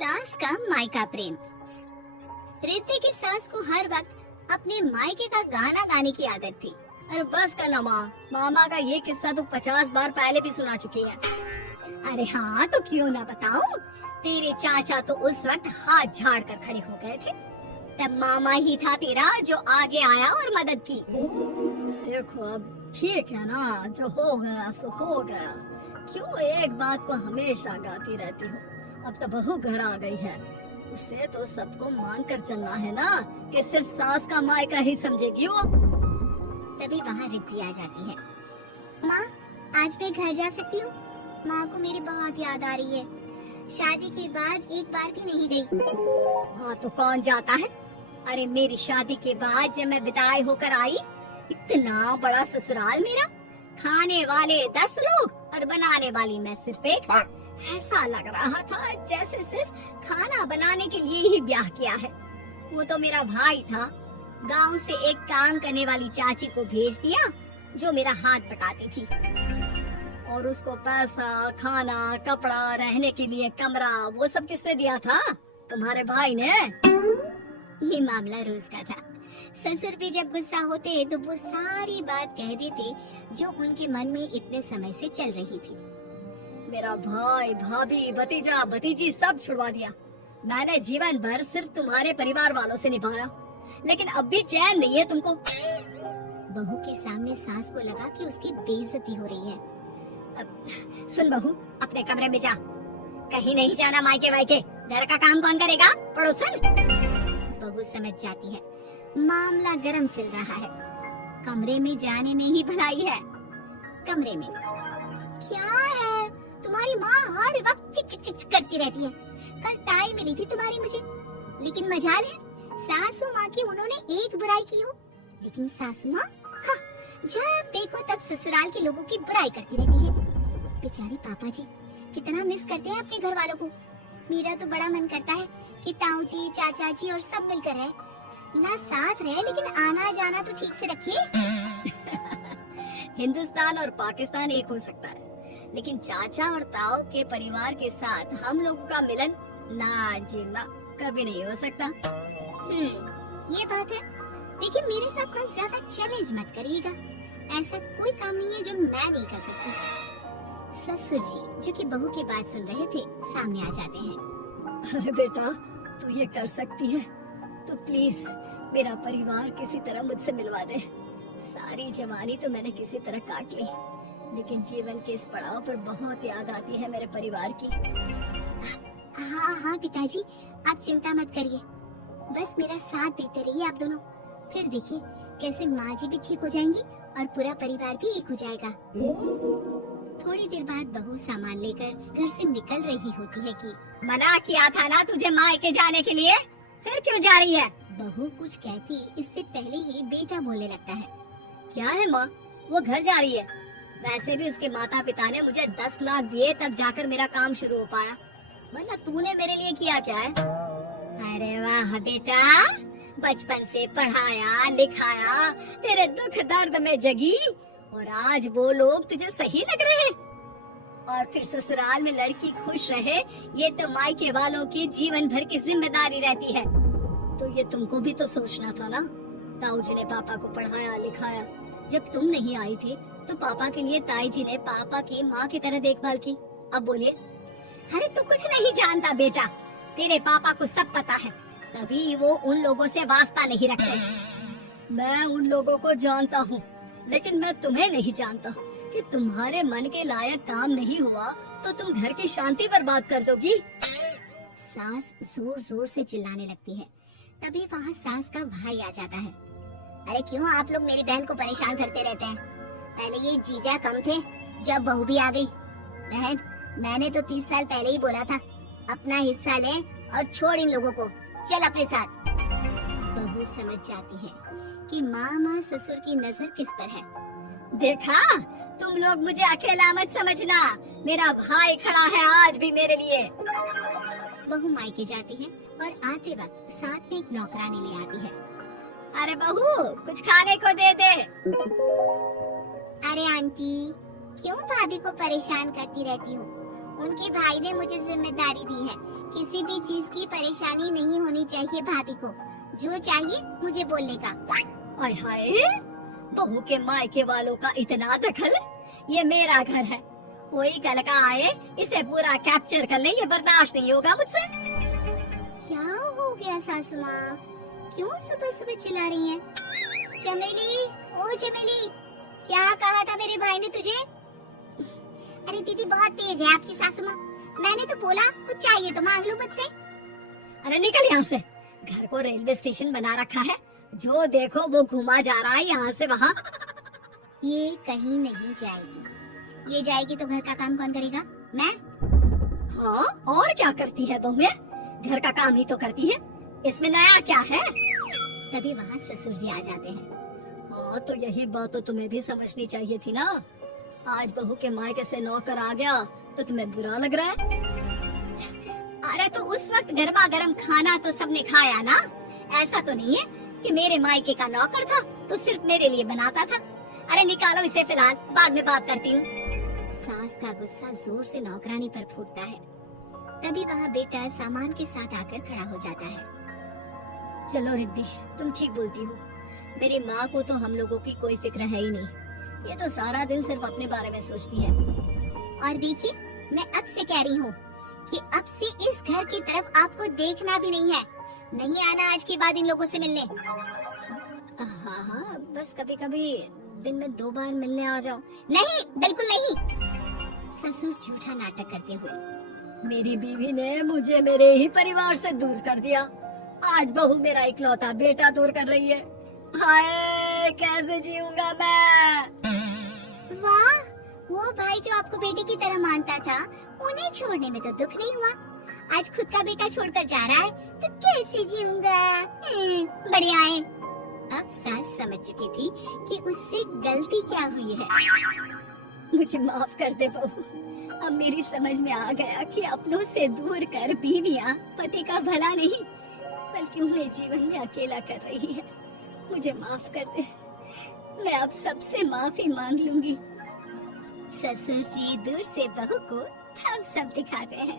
सास का मायका प्रेम। रिद्धि की सास को हर वक्त अपने मायके का गाना गाने की आदत थी। अरे बस कर ना माँ, मामा का ये किस्सा तो 50 बार पहले भी सुना चुकी है। अरे हाँ, तो क्यों ना बताऊं। तेरे चाचा तो उस वक्त हाथ झाड़ कर खड़े हो गए थे। तब मामा ही था तेरा जो आगे आया और मदद की। देखो अब ठीक है ना, जो हो गया सो हो गया। क्यों एक बात को हमेशा गाती रहती हो। अब तो बहू घर आ गई है, उसे तो सबको मान कर चलना है ना कि सिर्फ सास का मायका ही समझेगी वो। तभी वहाँ रिद्धि आ जाती है। माँ, आज मैं घर जा सकती हूँ? माँ को मेरी बहुत याद आ रही है। शादी के बाद एक बार भी नहीं गई। हाँ तो कौन जाता है। अरे मेरी शादी के बाद जब मैं विदाई होकर आई, इतना बड़ा ससुराल मेरा, खाने वाले 10 लोग और बनाने वाली मैं सिर्फ एक। ऐसा लग रहा था जैसे सिर्फ खाना बनाने के लिए ही ब्याह किया है। वो तो मेरा भाई था, गांव से एक काम करने वाली चाची को भेज दिया जो मेरा हाथ पटाती थी। और उसको पैसा, खाना, कपड़ा, रहने के लिए कमरा, वो सब किससे दिया था? तुम्हारे भाई ने। ये मामला रोज का था। ससुर भी जब गुस्सा होते तो वो सारी बात कह देते जो उनके मन में इतने समय से चल रही थी। मेरा भाई, भाभी, भतीजा, भतीजी सब छुड़वा दिया। मैंने जीवन भर सिर्फ तुम्हारे परिवार वालों से निभाया, लेकिन अब भी चैन नहीं है तुमको। बहू के सामने सास को लगा कि उसकी बेइज्जती हो रही है। अब सुन बहू, अपने कमरे में जा, कहीं नहीं जाना मायके वायके। घर का काम कौन करेगा? पड़ोसन। बहू समझ जाती है मामला गर्म चल रहा है। कमरे में जाने में ही भलाई है। कमरे में क्या है? तुम्हारी माँ हर वक्त चिक चिक चिक करती रहती है। कल टाई मिली थी तुम्हारी मुझे, लेकिन मजाल है सासू माँ की उन्होंने एक बुराई की हो, लेकिन सासू माँ हाँ, जब देखो तब ससुराल के लोगों की बुराई करती रहती है। बेचारी पापा जी कितना मिस करते हैं अपने घर वालों को। मेरा तो बड़ा मन करता है कि ताऊ जी, चाचा जी और सब मिलकर रहे, ना साथ रहे लेकिन आना जाना तो ठीक से रखिए। हिंदुस्तान और पाकिस्तान एक हो सकता है, लेकिन चाचा और ताऊ के परिवार के साथ हम लोगों का मिलन ना जी ना कभी नहीं हो सकता। ये बात है। देखिए मेरे साथ ना ज्यादा चैलेंज मत करिएगा। ऐसा कोई काम नहीं है जो मैं नहीं कर सकती। ससुर जी जो कि बहू की बात सुन रहे थे सामने आ जाते हैं। अरे बेटा, तू ये कर सकती है तो प्लीज मेरा परिवार किसी तरह मुझसे मिलवा दे। सारी जवानी तो मैंने किसी तरह काट ली, लेकिन जीवन के इस पड़ाव पर बहुत याद आती है मेरे परिवार की। हाँ हाँ पिताजी, आप चिंता मत करिए, बस मेरा साथ देते रहिए आप दोनों। फिर देखिए कैसे माँ जी भी ठीक हो जाएंगी और पूरा परिवार भी एक हो जाएगा। थोड़ी देर बाद बहू सामान लेकर घर से निकल रही होती है कि मना किया था ना तुझे मायके जाने के लिए, फिर क्यों जा रही है? बहू कुछ कहती इससे पहले ही बेटा बोलने लगता है। क्या है माँ, वो घर जा रही है। वैसे भी उसके माता पिता ने मुझे 10 लाख दिए तब जाकर मेरा काम शुरू हो पाया, वरना तूने मेरे लिए किया क्या है? अरे वाह बेटा, बचपन से पढ़ाया लिखाया, तेरे दुख दर्द में जगी और आज वो लोग तुझे सही लग रहे हैं। और फिर ससुराल में लड़की खुश रहे ये तो मायके वालों की जीवन भर की जिम्मेदारी रहती है। तो ये तुमको भी तो सोचना था ना। ताऊ जी ने पापा को पढ़ाया लिखाया, जब तुम नहीं आई थी तो पापा के लिए ताई जी ने पापा की माँ की तरह देखभाल की। अब बोलिए। अरे तू कुछ नहीं जानता बेटा, तेरे पापा को सब पता है, तभी वो उन लोगों से वास्ता नहीं रखते। मैं उन लोगों को जानता हूँ, लेकिन मैं तुम्हें नहीं जानता कि तुम्हारे मन के लायक काम नहीं हुआ तो तुम घर की शांति बर्बाद कर दोगी। सास जोर जोर से चिल्लाने लगती है। तभी वहाँ सास का भाई आ जाता है। अरे क्यों आप लोग मेरी बहन को परेशान करते रहते हैं? पहले ये जीजा कम थे, जब बहू भी आ गई। बहन, मैंने तो 30 साल पहले ही बोला था अपना हिस्सा ले और छोड़ इन लोगों को, चल अपने साथ। बहू समझ जाती है कि मामा ससुर की नजर किस पर है। देखा, तुम लोग मुझे अकेला मत समझना, मेरा भाई खड़ा है आज भी मेरे लिए। बहू मायके जाती है और आते वक्त साथ में एक नौकरानी ले आती है। अरे बहू, कुछ खाने को दे दे। अरे आंटी, क्यों भाभी को परेशान करती रहती हो? उनके भाई ने मुझे जिम्मेदारी दी है किसी भी चीज की परेशानी नहीं होनी चाहिए भाभी को। जो चाहिए मुझे बोलने का। हाय हाय, बहू के मायके वालों का इतना दखल। ये मेरा घर है, कोई कल का आए इसे पूरा कैप्चर कर ले, ये बर्दाश्त नहीं होगा मुझसे। क्या हो गया सासू माँ, क्यों सुबह सुबह चिल्ला रही हैं? चमेली, ओ चमेली, क्या कहा था मेरे भाई ने तुझे? अरे दीदी बहुत तेज है आपकी सासू माँ। मैंने तो बोला कुछ चाहिए तो मांग लो मुझसे। अरे निकल यहाँ से, घर को रेलवे स्टेशन बना रखा है, जो देखो वो घुमा जा रहा है यहाँ से वहाँ। ये कहीं नहीं जाएगी, ये जाएगी तो घर का काम कौन करेगा? मैं। हाँ, और क्या करती है बहू? घर का काम ही तो करती है, इसमें नया क्या है? तभी वहाँ ससुर जी आ जाते हैं। हाँ, तो यही बात तो तुम्हें भी समझनी चाहिए थी ना। आज बहू के मायके से नौकर आ गया तो तुम्हें बुरा लग रहा है? अरे तो उस वक्त गर्मा गर्म खाना तो सबने खाया ना। ऐसा तो नहीं है कि मेरे मायके का नौकर था तो सिर्फ मेरे लिए बनाता था। अरे निकालो इसे, फिलहाल बाद में बात करती हूँ। सास का गुस्सा जोर से नौकरानी पर फूटता है। तभी वहाँ बेटा सामान के साथ आकर खड़ा हो जाता है। चलो रिद्धि, तुम ठीक बोलती हो। मेरी माँ को तो हम लोगों की कोई फिक्र है ही नहीं, ये तो सारा दिन सिर्फ अपने बारे में सोचती है। और देखिए, मैं अब से कह रही हूँ कि अब से इस घर की तरफ आपको देखना भी नहीं है। नहीं आना आज के बाद इन लोगों से मिलने। हाँ हाँ, बस कभी कभी दिन में 2 बार मिलने आ जाओ। नहीं, बिल्कुल नहीं। ससुर झूठा नाटक करते हुए। मेरी बीवी ने मुझे मेरे ही परिवार से दूर कर दिया, आज बहू मेरा इकलौता बेटा दूर कर रही है। हाय, कैसे जीऊंगा मैं? वाह, वो भाई जो आपको बेटे की तरह मानता था, उन्हें छोड़ने में तो दुख नहीं हुआ। आज खुद का बेटा छोड़कर जा रहा है तो कैसे जीऊंगा? बढ़िया है। अब सास समझ चुकी थी कि उससे गलती क्या हुई है। मुझे माफ कर दे बहू, अब मेरी समझ में आ गया कि अपनों से दूर कर बीवियां पति का भला नहीं बल्कि उन्हें जीवन में अकेला कर रही है। मुझे माफ कर दे, मैं अब सबसे माफी मांग लूंगी। ससुर जी दूर से बहू को थम्स अप दिखाते हैं।